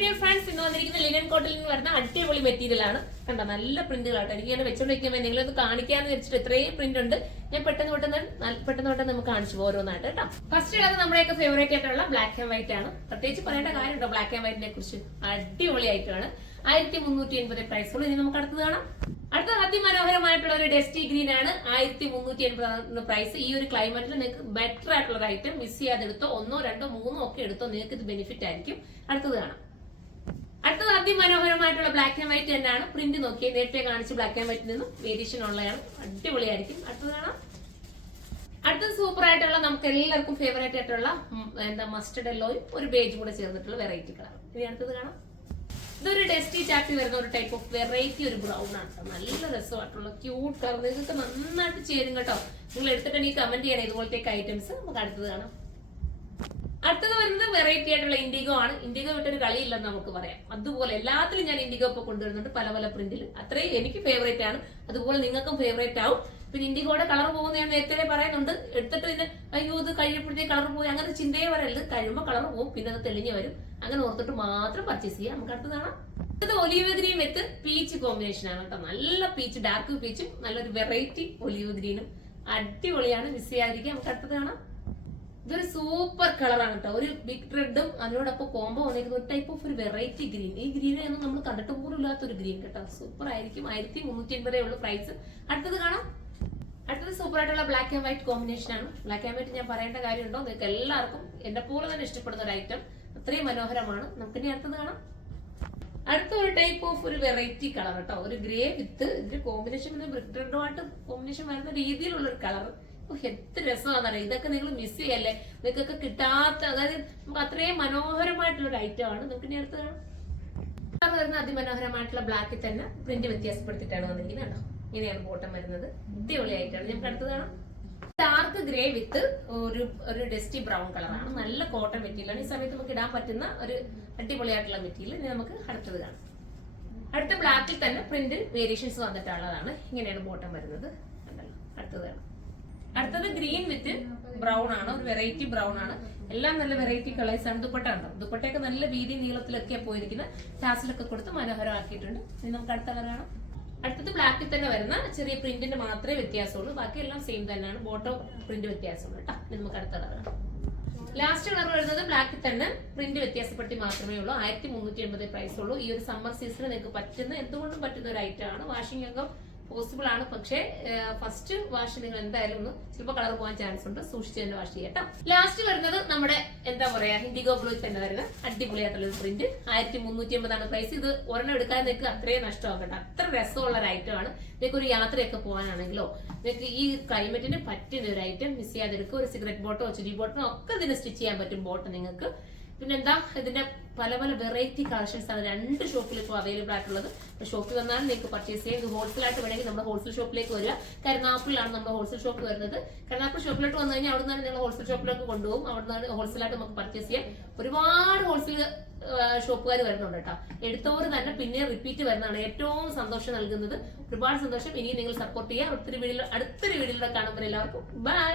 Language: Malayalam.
ഡിയർ ഫ്രണ്ട്സ്, ഇന്ന് വന്നിരിക്കുന്ന ലിനൻ കോട്ടിൽ നിന്ന് വരുന്ന അടിപൊളി മെറ്റീരിയൽ ആണ്. കണ്ടോ, നല്ല പ്രിന്റുകളാട്ടോ. എനിക്ക് ഇങ്ങനെ വെച്ചോണ്ട് വെക്കുമ്പോൾ നിങ്ങളത് കാണിക്കാന്ന് വെച്ചിട്ട് ഇത്രയും പ്രിന്റ് ഉണ്ട്. ഞാൻ പെട്ടെന്ന് നമുക്ക് കാണിച്ചു ഓരോന്നായിട്ട് കേട്ടോ. ഫസ്റ്റ് ഉള്ളത് നമ്മുടെയൊക്കെ ഫേവറേറ്റ് ആയിട്ടുള്ള ബ്ലാക്ക് ആൻഡ് വൈറ്റ് ആണ്. പ്രത്യേകിച്ച് പറയേണ്ട കാര്യമുണ്ടോ ബ്ലാക്ക് ആൻഡ് വൈറ്റിനെ കുറിച്ച്? അടിപൊളി ആയിട്ടാണ്. 1380 പ്രൈസുള്ളൂ. ഇനി നമുക്ക് അടുത്തത് കാണാം. അടുത്ത അതിമനോഹരമായിട്ടുള്ള ഒരു ഡസ്റ്റി ഗ്രീൻ ആണ്. 1380 പ്രൈസ്. ഈ ഒരു ക്ലൈമറ്റിൽ നിങ്ങൾക്ക് ബെറ്റർ ആയിട്ടുള്ള ഒരു ഐറ്റം മിസ് ചെയ്യാതെ എടുത്തോ. 1, 2, 3 ഒക്കെ എടുത്തോ. നിങ്ങൾക്ക് ഇത് ബെനിഫിറ്റ് ആയിരിക്കും. അടുത്തത് കാണാം. അടുത്തത് അതിമനോഹരമായിട്ടുള്ള ബ്ലാക്ക് ആൻഡ് വൈറ്റ് തന്നെയാണ്. പ്രിന്റ് നോക്കിയേ, നേരത്തെ കാണിച്ച് ബ്ലാക്ക് ആൻഡ് വൈറ്റിൽ നിന്നും വേരിയേഷൻ ഉള്ളതാണ്. അടിപൊളിയായിരിക്കും. അടുത്തത് കാണാം. അടുത്തത് സൂപ്പർ ആയിട്ടുള്ള നമുക്ക് എല്ലാവർക്കും ഫേവറേറ്റ് ആയിട്ടുള്ള മസ്റ്റർഡ് യെല്ലോയും ഒരു ബേജും കൂടെ ചേർന്നിട്ടുള്ള വെറൈറ്റി കളർ. ഇനി അടുത്തത് കാണാം. ഇതൊരു ഡസ്റ്റി ചാപ്പി വരുന്ന ഒരു ടൈപ്പ് ഓഫ് വെറൈറ്റി ഒരു ബ്രൗൺ ആണ് കേട്ടോ. നല്ല രസമായിട്ടുള്ള ക്യൂട്ട് കളർ. നിങ്ങൾക്ക് നന്നായിട്ട് ചേരും കേട്ടോ. നിങ്ങൾ എടുത്തിട്ട് ഈ കമന്റ് ചെയ്യണം ഇതുപോലത്തെ ഐറ്റംസ്. നമുക്ക് അടുത്തത് കാണാം. അടുത്തത് വരുന്നത് വെറൈറ്റി ആയിട്ടുള്ള ഇൻഡിഗോ ആണ്. ഇൻഡിഗോ വിട്ടൊരു കളിയില്ലെന്ന് നമുക്ക് പറയാം. അതുപോലെ എല്ലാത്തിലും ഞാൻ ഇൻഡിഗോ ഇപ്പൊ കൊണ്ടുവരുന്നുണ്ട്, പല പല പ്രിന്റിൽ. അത്രയും എനിക്ക് ഫേവറേറ്റ് ആണ്. അതുപോലെ നിങ്ങൾക്കും ഫേവറേറ്റ് ആവും. പിന്നെ ഇൻഡിഗോയുടെ കളർ പോകുന്ന ഞാൻ നേരത്തെ പറയുന്നുണ്ട്. എടുത്തിട്ട് പിന്നെ അയ്യോ ഇത് കഴിയപ്പോഴത്തേക്ക് കളർ പോയി അങ്ങനെ ചിന്തയെ വരരുത്. കഴിയുമ്പോൾ കളർ പോകും, പിന്നെ അത് തെളിഞ്ഞു വരും. അങ്ങനെ ഓർത്തിട്ട് മാത്രം പർച്ചേസ് ചെയ്യാം. നമുക്ക് അടുത്ത് കാണാം. ഇത് ഒലീവ് ഗ്രീൻ വിത്ത് പീച്ച് കോമ്പിനേഷൻ ആണ് കേട്ടോ. നല്ല പീച്ച്, ഡാർക്ക് പീച്ചും നല്ലൊരു വെറൈറ്റി ഒലീവ് ഗ്രീനും അടിപൊളിയാണ്. മിസ് ചെയ്യാതിരിക്കുക. നമുക്ക് അടുത്തത് കാണാം. ഇതൊരു സൂപ്പർ കളറാണ് കേട്ടോ. ഒരു ബിഗ് റെഡും അതിനോടൊപ്പം കോംബോ വന്നിരിക്കുന്ന ഒരു ടൈപ്പ് ഓഫ് ഒരു വെറൈറ്റി ഗ്രീൻ. ഈ ഗ്രീനൊന്നും നമ്മൾ കണ്ടിട്ട് പോലും ഇല്ലാത്തൊരു ഗ്രീൻ കേട്ടോ. സൂപ്പർ ആയിരിക്കും. 1380 ഉള്ളൂ പ്രൈസ്. അടുത്തത് കാണാം. അടുത്തത് സൂപ്പർ ആയിട്ടുള്ള ബ്ലാക്ക് ആൻഡ് വൈറ്റ് കോമ്പിനേഷൻ ആണ്. ബ്ലാക്ക് ആൻഡ് വൈറ്റ് ഞാൻ പറയേണ്ട കാര്യമുണ്ടോ? നിങ്ങൾക്ക് എല്ലാവർക്കും എന്നെ പോലെ തന്നെ ഇഷ്ടപ്പെടുന്ന ഒരു ഐറ്റം. അത്രയും മനോഹരമാണ്. നമുക്കിനി അടുത്തത് കാണാം. അടുത്ത ഒരു ടൈപ്പ് ഓഫ് ഒരു വെറൈറ്റി കളർ കേട്ടോ. ഒരു ഗ്രേ വിത്ത് ഇതിന്റെ കോമ്പിനേഷൻ ബ്രിക് റെഡുമായിട്ട് കോമ്പിനേഷൻ വരുന്ന രീതിയിലുള്ള ഒരു കളർ. എത്ര രസമാണെന്നറിയാം. ഇതൊക്കെ നിങ്ങൾ മിസ് ചെയ്യല്ലേ? നിങ്ങൾക്കൊക്കെ കിട്ടാത്ത, അതായത് നമുക്ക് അത്രയും മനോഹരമായിട്ടുള്ള ഒരു ഐറ്റം ആണ്. നിങ്ങൾക്ക് ഇനി അടുത്ത് കാണാം. വരുന്ന അതിമനോഹരമായിട്ടുള്ള ബ്ലാക്കിൽ തന്നെ പ്രിന്റ് വ്യത്യാസപ്പെടുത്തിയിട്ടാണ് വന്നിരിക്കുന്നത് കേട്ടോ. ഇങ്ങനെയാണ് ബോട്ടം വരുന്നത്. അടിപൊളിയായിട്ടാണ്. നമുക്ക് അടുത്ത് കാണാം. ഡാർക്ക് ഗ്രേ വിത്ത് ഒരു ഡസ്റ്റി ബ്രൗൺ കളറാണ്. നല്ല കോട്ടൺ മെറ്റീരിയൽ ആണ്. ഈ സമയത്ത് നമുക്ക് ഇടാൻ പറ്റുന്ന ഒരു അടിപൊളിയായിട്ടുള്ള മെറ്റീരിയൽ. ഇനി നമുക്ക് അടുത്തത് കാണാം. അടുത്ത ബ്ലാക്കിൽ തന്നെ പ്രിന്റ് വേരിയേഷൻസ് വന്നിട്ടുള്ളതാണ്. ഇങ്ങനെയാണ് ബോട്ടം വരുന്നത്. അടുത്തത് കാണാം. അടുത്തത് ഗ്രീൻ വിത്ത് ബ്രൗൺ ആണ്. ഒരു വെറൈറ്റി ബ്രൗൺ ആണ്. എല്ലാം നല്ല വെറൈറ്റി കളേഴ്സ് ആണ്. ദുപ്പട്ട ഉണ്ടോ? ദുപ്പട്ടയൊക്കെ നല്ല വീതി നീളത്തിലൊക്കെയാണ് പോയിരിക്കുന്നത്. ടാസിലൊക്കെ കൊടുത്ത് മനോഹരമാക്കിയിട്ടുണ്ട്. ഇനി നമുക്ക് അടുത്ത കളർ കാണാം. അടുത്തത് ബ്ലാക്കിൽ തന്നെ വരുന്ന ചെറിയ പ്രിന്റിന്റെ മാത്രമേ വ്യത്യാസമുള്ളൂ. ബാക്കി എല്ലാം സെയിം തന്നെയാണ്. ബോട്ടോ പ്രിന്റ് വ്യത്യാസമുള്ളൂ കേട്ടോ. ഇനി നമുക്ക് അടുത്ത കളർ കാണാം. ലാസ്റ്റ് കളർ വരുന്നത് ബ്ലാക്കിൽ തന്നെ പ്രിന്റ് വ്യത്യാസപ്പെടുത്തി മാത്രമേ ഉള്ളൂ. 1380 പ്രൈസ് ഉള്ളൂ. ഈ ഒരു സമ്മർ സീസണിൽ നിങ്ങൾക്ക് പറ്റുന്ന, എന്തുകൊണ്ടും പറ്റുന്ന ഒരു ഐറ്റം ആണ്. വാഷിംഗ് ഒക്കെ പോസിബിൾ ആണ്. പക്ഷേ ഫസ്റ്റ് വാഷ് നിങ്ങൾ എന്തായാലും ഒന്ന് ചിലപ്പോൾ കളർ പോകാൻ ചാൻസ് ഉണ്ട്. സൂക്ഷിച്ച് തന്നെ വാഷ് ചെയ്യട്ടോ. ലാസ്റ്റ് വരുന്നത് നമ്മുടെ എന്താ പറയാ ഇൻഡിഗോ ബ്ലൂ തന്നെ വരുന്ന അടിപൊളിയായിട്ടുള്ള ഒരു പ്രിന്റ്. 1380 ആണ് പ്രൈസ്. ഇത് ഒരെണ്ണം എടുക്കാൻ നിങ്ങൾക്ക് അത്രയും നഷ്ടമാക്കട്ടെ. അത്ര രസമുള്ള ഒരു ഐറ്റം ആണ്. നിങ്ങൾക്ക് ഒരു യാത്രയൊക്കെ പോകാനാണെങ്കിലോ നിങ്ങൾക്ക് ഈ ക്ലൈമറ്റിന് പറ്റുന്ന ഒരു ഐറ്റം മിസ് ചെയ്യാതിരിക്കും. ഒരു സിഗരറ്റ് ബോട്ടോ ചുരി ബോട്ടോ ഒക്കെ ഇതിന് സ്റ്റിച്ച് ചെയ്യാൻ പറ്റും. ബോട്ട് നിങ്ങൾക്ക് പിന്നെന്താ ഇതിന്റെ പല പല വെറൈറ്റി കളക്ഷൻസ് ആണ് 2 ഷോപ്പിൽ ഇപ്പോൾ അവൈലബിൾ ആയിട്ടുള്ളത്. ഷോപ്പിൽ വന്നാൽ നിങ്ങൾക്ക് പർച്ചേസ് ചെയ്യാം. ഇത് ഹോൾസെയിൽ ആയിട്ട് വേണമെങ്കിൽ നമ്മുടെ ഹോൾസെയിൽ ഷോപ്പിലേക്ക് വരിക. കരുനാപ്പിലാണ് നമ്മുടെ ഹോൾസെയിൽ ഷോപ്പ് വരുന്നത്. കരുനാപ്പിൾ ഷോപ്പിലോട്ട് വന്നു കഴിഞ്ഞാൽ അവിടെ നിന്നാണ് നിങ്ങൾ ഹോൾസെയിൽ ഷോപ്പിലേക്ക് കൊണ്ടുപോകും. അവിടെ നിന്നാണ് ഹോൾസെയിൽ ആയിട്ട് നമുക്ക് പർച്ചേസ് ചെയ്യാം. ഒരുപാട് ഹോൾസെയിൽ ഷോപ്പുകാർ വരുന്നുണ്ട് കേട്ടോ. എടുത്തവർ തന്നെ പിന്നെ റിപ്പീറ്റ് വരുന്നതാണ് ഏറ്റവും സന്തോഷം നൽകുന്നത്. ഒരുപാട് സന്തോഷം. ഇനിയും നിങ്ങൾ സപ്പോർട്ട് ചെയ്യുക. അടുത്തൊരു വീഡിയോയിലൂടെ കാണുമ്പോൾ എല്ലാവർക്കും ബൈ.